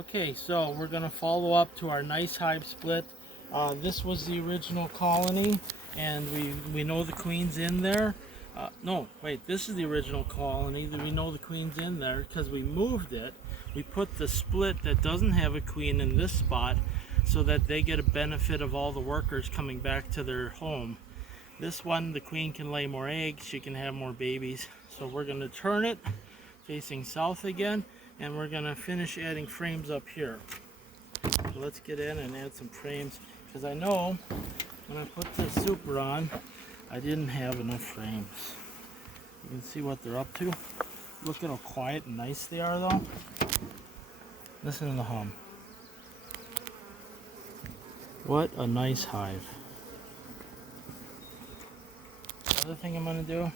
Okay, so we're going to follow up to our nice hive split. This was the original colony, and we know the queen's in there. No, wait, this is the original colony. We know the queen's in there because we moved it. We put the split that doesn't have a queen in this spot so that they get a benefit of all the workers coming back to their home. This one, the queen can lay more eggs, she can have more babies. So we're going to turn it facing south again, and we're going to finish adding frames up here. So let's get in and add some frames, because I know when I put this super on, I didn't have enough frames. You can see what they're up to. Look at how quiet and nice they are though. Listen to the hum. What a nice hive. Other thing I'm going to do,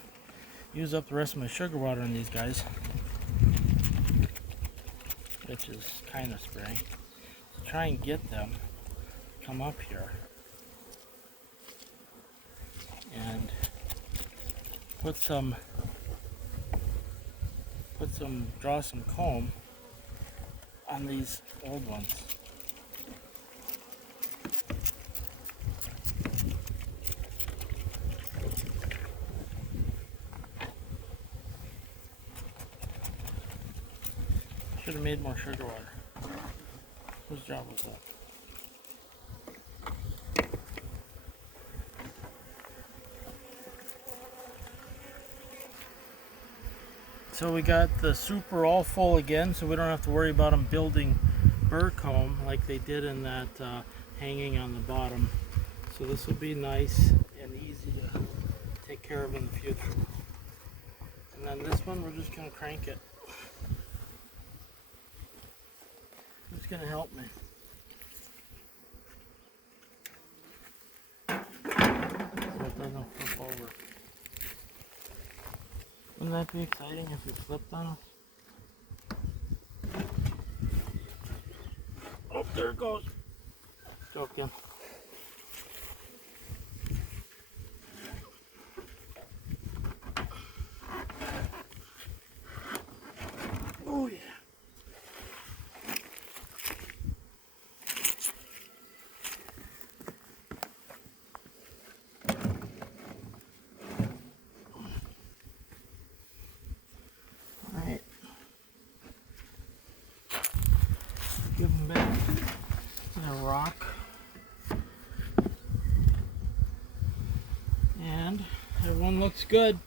use up the rest of my sugar water on these guys, which is kind of spraying, to try and get them to come up here and draw some comb on these old ones. Should have made more sugar water. Whose job was that? So we got the super all full again, so we don't have to worry about them building burr comb like they did in that hanging on the bottom. So this will be nice and easy to take care of in the future. And then this one, we're just going to crank it. Who's going to help me? So it doesn't flip over. Wouldn't that be exciting if it flipped on us? Oh, there it goes. Joking. Oh yeah. Alright. Give them back to the rock. And everyone looks good.